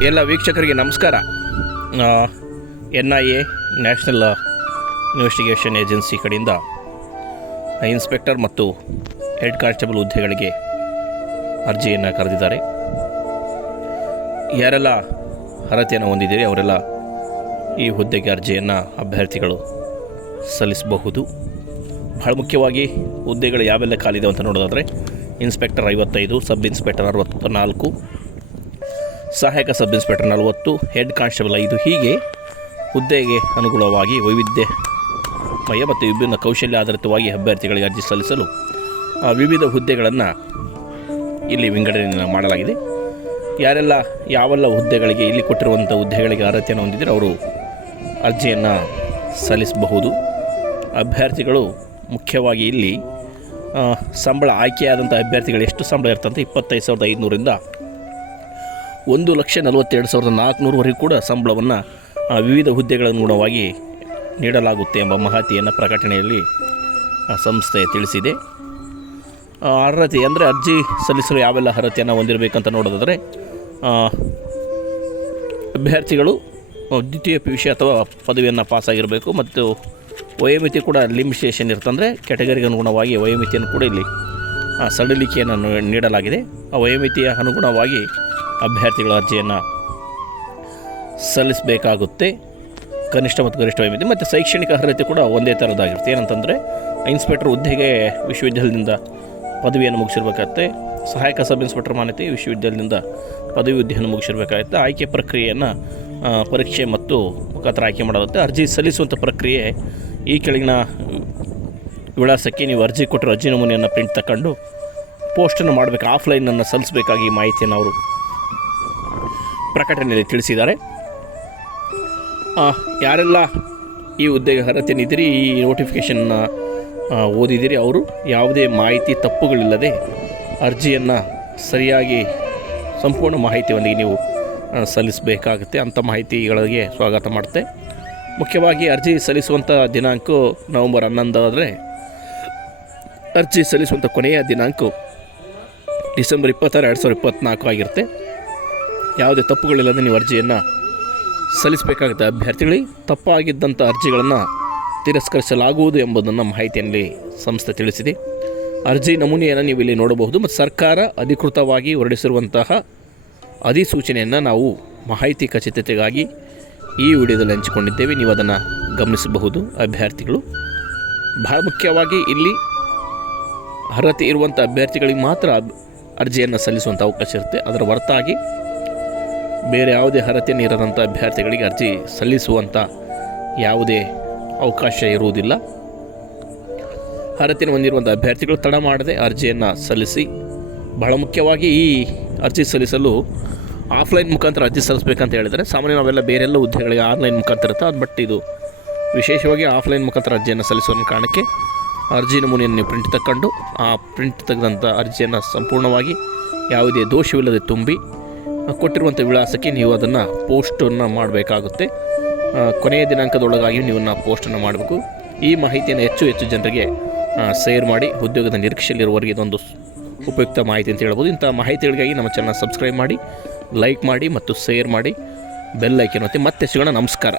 ಎಲ್ಲ ವೀಕ್ಷಕರಿಗೆ ನಮಸ್ಕಾರ. NIA ನ್ಯಾಷನಲ್ ಇನ್ವೆಸ್ಟಿಗೇಷನ್ ಏಜೆನ್ಸಿ ಕಡೆಯಿಂದ ಇನ್ಸ್ಪೆಕ್ಟರ್ ಮತ್ತು ಹೆಡ್ ಕಾನ್ಸ್ಟೇಬಲ್ ಹುದ್ದೆಗಳಿಗೆ ಅರ್ಜಿಯನ್ನು ಕರೆದಿದ್ದಾರೆ. ಯಾರೆಲ್ಲ ಅರ್ಹತೆಯನ್ನು ಹೊಂದಿದ್ದೀರಿ ಅವರೆಲ್ಲ ಈ ಹುದ್ದೆಗೆ ಅರ್ಜಿಯನ್ನು ಅಭ್ಯರ್ಥಿಗಳು ಸಲ್ಲಿಸಬಹುದು. ಬಹಳ ಮುಖ್ಯವಾಗಿ ಹುದ್ದೆಗಳು ಯಾವೆಲ್ಲ ಖಾಲಿದೆ ಅಂತ ನೋಡೋದಾದರೆ ಇನ್ಸ್ಪೆಕ್ಟರ್ 55, ಸಬ್ ಇನ್ಸ್ಪೆಕ್ಟರ್ 64, ಸಹಾಯಕ ಸಬ್ ಇನ್ಸ್ಪೆಕ್ಟರ್ 40, ಹೆಡ್ ಕಾನ್ಸ್ಟೇಬಲ್ 5. ಹೀಗೆ ಹುದ್ದೆಗೆ ಅನುಗುಣವಾಗಿ ವೈವಿಧ್ಯಮಯ ಮತ್ತು ವಿಭಿನ್ನ ಕೌಶಲ್ಯ ಆಧಾರಿತವಾಗಿ ಅಭ್ಯರ್ಥಿಗಳಿಗೆ ಅರ್ಜಿ ಸಲ್ಲಿಸಲು ವಿವಿಧ ಹುದ್ದೆಗಳನ್ನು ಇಲ್ಲಿ ವಿಂಗಡಣೆ ಮಾಡಲಾಗಿದೆ. ಯಾರೆಲ್ಲ ಯಾವೆಲ್ಲ ಹುದ್ದೆಗಳಿಗೆ ಇಲ್ಲಿ ಕೊಟ್ಟಿರುವಂಥ ಹುದ್ದೆಗಳಿಗೆ ಅರ್ಹತೆಯನ್ನು ಹೊಂದಿದ್ದರೆ ಅವರು ಅರ್ಜಿಯನ್ನು ಸಲ್ಲಿಸಬಹುದು. ಅಭ್ಯರ್ಥಿಗಳು ಮುಖ್ಯವಾಗಿ ಇಲ್ಲಿ ಸಂಬಳ ಆಯ್ಕೆಯಾದಂಥ ಅಭ್ಯರ್ಥಿಗಳು ಎಷ್ಟು ಸಂಬಳ ಇರ್ತಂತೆ 25,500ರಿಂದ 1,42,400ವರೆಗೂ ಕೂಡ ಸಂಬಳವನ್ನು ವಿವಿಧ ಹುದ್ದೆಗಳನುಗುಣವಾಗಿ ನೀಡಲಾಗುತ್ತೆ ಎಂಬ ಮಾಹಿತಿಯನ್ನು ಪ್ರಕಟಣೆಯಲ್ಲಿ ಸಂಸ್ಥೆ ತಿಳಿಸಿದೆ. ಅರ್ಹತೆ ಅಂದರೆ ಅರ್ಜಿ ಸಲ್ಲಿಸಲು ಯಾವೆಲ್ಲ ಅರ್ಹತೆಯನ್ನು ಹೊಂದಿರಬೇಕಂತ ನೋಡೋದಾದರೆ ಅಭ್ಯರ್ಥಿಗಳು ದ್ವಿತೀಯ PUC ಅಥವಾ ಪದವಿಯನ್ನು ಪಾಸಾಗಿರಬೇಕು ಮತ್ತು ವಯೋಮಿತಿ ಕೂಡ ಲಿಮಿಟೇಷನ್ ಇರ್ತಂದರೆ ಕ್ಯಾಟಗರಿಗೆ ಅನುಗುಣವಾಗಿ ವಯೋಮಿತಿಯನ್ನು ಕೂಡ ಇಲ್ಲಿ ಸಡಿಲಿಕೆಯನ್ನು ನೀಡಲಾಗಿದೆ. ಆ ವಯೋಮಿತಿಯ ಅನುಗುಣವಾಗಿ ಅಭ್ಯರ್ಥಿಗಳ ಅರ್ಜಿಯನ್ನು ಸಲ್ಲಿಸಬೇಕಾಗುತ್ತೆ. ಕನಿಷ್ಠ ಮತ್ತು ಗರಿಷ್ಠ ವಯೋಮಿತಿ ಮತ್ತು ಶೈಕ್ಷಣಿಕ ಅರ್ಹತೆ ಕೂಡ ಒಂದೇ ಥರದ್ದಾಗಿರುತ್ತೆ. ಏನಂತಂದರೆ ಇನ್ಸ್ಪೆಕ್ಟರ್ ಹುದ್ದೆಗೆ ವಿಶ್ವವಿದ್ಯಾಲಯದಿಂದ ಪದವಿಯನ್ನು ಮುಗಿಸಿರ್ಬೇಕಾಗುತ್ತೆ. ಸಹಾಯಕ ಸಬ್ ಇನ್ಸ್ಪೆಕ್ಟರ್ ಮಾನ್ಯತೆ ವಿಶ್ವವಿದ್ಯಾಲಯದಿಂದ ಪದವಿ ಹುದ್ದೆಯನ್ನು ಮುಗಿಸಿರ್ಬೇಕಾಗುತ್ತೆ. ಆಯ್ಕೆ ಪ್ರಕ್ರಿಯೆಯನ್ನು ಪರೀಕ್ಷೆ ಮತ್ತು ಮುಖಾಂತರ ಆಯ್ಕೆ ಮಾಡಾಗುತ್ತೆ. ಅರ್ಜಿ ಸಲ್ಲಿಸುವಂಥ ಪ್ರಕ್ರಿಯೆ ಈ ಕೆಳಗಿನ ವಿಳಾಸಕ್ಕೆ ನೀವು ಅರ್ಜಿ ಕೊಟ್ಟರೆ ಅರ್ಜಿ ನಮೂನೆಯನ್ನು ಪ್ರಿಂಟ್ ತಗೊಂಡು ಪೋಸ್ಟನ್ನು ಮಾಡಬೇಕು. ಆಫ್ಲೈನನ್ನು ಸಲ್ಲಿಸಬೇಕಾಗಿ ಮಾಹಿತಿಯನ್ನು ಅವರು ಪ್ರಕಟಣೆಯಲ್ಲಿ ತಿಳಿಸಿದ್ದಾರೆ. ಯಾರೆಲ್ಲ ಈ ಹುದ್ದೆಗೆ ಅರ್ಹತೆಯಿದ್ದೀರಿ, ಈ ನೋಟಿಫಿಕೇಷನ್ನ ಓದಿದ್ದೀರಿ, ಅವರು ಯಾವುದೇ ಮಾಹಿತಿ ತಪ್ಪುಗಳಿಲ್ಲದೆ ಅರ್ಜಿಯನ್ನು ಸರಿಯಾಗಿ ಸಂಪೂರ್ಣ ಮಾಹಿತಿಯೊಂದಿಗೆ ನೀವು ಸಲ್ಲಿಸಬೇಕಾಗುತ್ತೆ. ಅಂಥ ಮಾಹಿತಿಗಳಿಗೆ ಸ್ವಾಗತ ಮಾಡುತ್ತೆ. ಮುಖ್ಯವಾಗಿ ಅರ್ಜಿ ಸಲ್ಲಿಸುವಂಥ ದಿನಾಂಕ ನವೆಂಬರ್ 11 ಆದರೆ ಅರ್ಜಿ ಸಲ್ಲಿಸುವಂಥ ಕೊನೆಯ ದಿನಾಂಕ ಡಿಸೆಂಬರ್ 26, 2024 ಆಗಿರುತ್ತೆ. ಯಾವುದೇ ತಪ್ಪುಗಳಿಲ್ಲದೆ ನೀವು ಅರ್ಜಿಯನ್ನು ಸಲ್ಲಿಸಬೇಕಾಗುತ್ತೆ. ಅಭ್ಯರ್ಥಿಗಳಿಗೆ ತಪ್ಪಾಗಿದ್ದಂಥ ಅರ್ಜಿಗಳನ್ನು ತಿರಸ್ಕರಿಸಲಾಗುವುದು ಎಂಬುದನ್ನು ಮಾಹಿತಿಯಲ್ಲಿ ಸಂಸ್ಥೆ ತಿಳಿಸಿದೆ. ಅರ್ಜಿ ನಮೂನೆಯನ್ನು ನೀವು ಇಲ್ಲಿ ನೋಡಬಹುದು ಮತ್ತು ಸರ್ಕಾರ ಅಧಿಕೃತವಾಗಿ ಹೊರಡಿಸಿರುವಂತಹ ಅಧಿಸೂಚನೆಯನ್ನು ನಾವು ಮಾಹಿತಿ ಖಚಿತತೆಗಾಗಿ ಈ ವಿಡಿಯೋದಲ್ಲಿ ಹಂಚಿಕೊಂಡಿದ್ದೇವೆ. ನೀವು ಅದನ್ನು ಗಮನಿಸಬಹುದು. ಅಭ್ಯರ್ಥಿಗಳು ಬಹಳ ಮುಖ್ಯವಾಗಿ ಇಲ್ಲಿ ಅರ್ಹತೆ ಇರುವಂಥ ಅಭ್ಯರ್ಥಿಗಳಿಗೆ ಮಾತ್ರ ಅರ್ಜಿಯನ್ನು ಸಲ್ಲಿಸುವಂಥ ಅವಕಾಶ ಇರುತ್ತೆ. ಅದರ ಹೊರತಾಗಿ ಬೇರೆ ಯಾವುದೇ ಅರ್ಹತೆಯನ್ನು ಇರದಂಥ ಅಭ್ಯರ್ಥಿಗಳಿಗೆ ಅರ್ಜಿ ಸಲ್ಲಿಸುವಂಥ ಯಾವುದೇ ಅವಕಾಶ ಇರುವುದಿಲ್ಲ. ಅರ್ಹತೆಯನ್ನು ಹೊಂದಿರುವಂಥ ಅಭ್ಯರ್ಥಿಗಳು ತಡ ಮಾಡದೆ ಅರ್ಜಿಯನ್ನು ಸಲ್ಲಿಸಿ. ಬಹಳ ಮುಖ್ಯವಾಗಿ ಈ ಅರ್ಜಿ ಸಲ್ಲಿಸಲು ಆಫ್ಲೈನ್ ಮುಖಾಂತರ ಅರ್ಜಿ ಸಲ್ಲಿಸಬೇಕಂತ ಹೇಳಿದರೆ ಸಾಮಾನ್ಯ ನಾವೆಲ್ಲ ಬೇರೆಲ್ಲ ಹುದ್ದೆಗಳಿಗೆ ಆನ್ಲೈನ್ ಮುಖಾಂತರ ಇರುತ್ತೆ. ಅದು ಬಟ್ ಇದು ವಿಶೇಷವಾಗಿ ಆಫ್ಲೈನ್ ಮುಖಾಂತರ ಅರ್ಜಿಯನ್ನು ಸಲ್ಲಿಸುವ ಕಾರಣಕ್ಕೆ ಅರ್ಜಿ ನಮೂನೆಯನ್ನು ನೀವು ಪ್ರಿಂಟ್ ತಗೊಂಡು ಆ ಪ್ರಿಂಟ್ ತೆಗೆದಂಥ ಅರ್ಜಿಯನ್ನು ಸಂಪೂರ್ಣವಾಗಿ ಯಾವುದೇ ದೋಷವಿಲ್ಲದೆ ತುಂಬಿ ಕೊಟ್ಟಿರುವಂಥ ವಿಳಾಸಕ್ಕೆ ನೀವು ಅದನ್ನು ಪೋಸ್ಟನ್ನು ಮಾಡಬೇಕಾಗುತ್ತೆ. ಕೊನೆಯ ದಿನಾಂಕದೊಳಗಾಗಿ ನೀವು ಪೋಸ್ಟನ್ನು ಮಾಡಬೇಕು. ಈ ಮಾಹಿತಿಯನ್ನು ಹೆಚ್ಚು ಜನರಿಗೆ ಶೇರ್ ಮಾಡಿ. ಉದ್ಯೋಗದ ನಿರೀಕ್ಷೆಯಲ್ಲಿರುವವರಿಗೆ ಇದೊಂದು ಉಪಯುಕ್ತ ಮಾಹಿತಿ ಅಂತ ಹೇಳ್ಬೋದು. ಇಂಥ ಮಾಹಿತಿಗಳಿಗಾಗಿ ನಮ್ಮ ಚಾನಲ್ ಸಬ್ಸ್ಕ್ರೈಬ್ ಮಾಡಿ, ಲೈಕ್ ಮಾಡಿ ಮತ್ತು ಶೇರ್ ಮಾಡಿ, ಬೆಲ್ ಐಕನ್ ಒತ್ತಿ. ಮತ್ತೆ ಸಿಗೋಣ. ನಮಸ್ಕಾರ.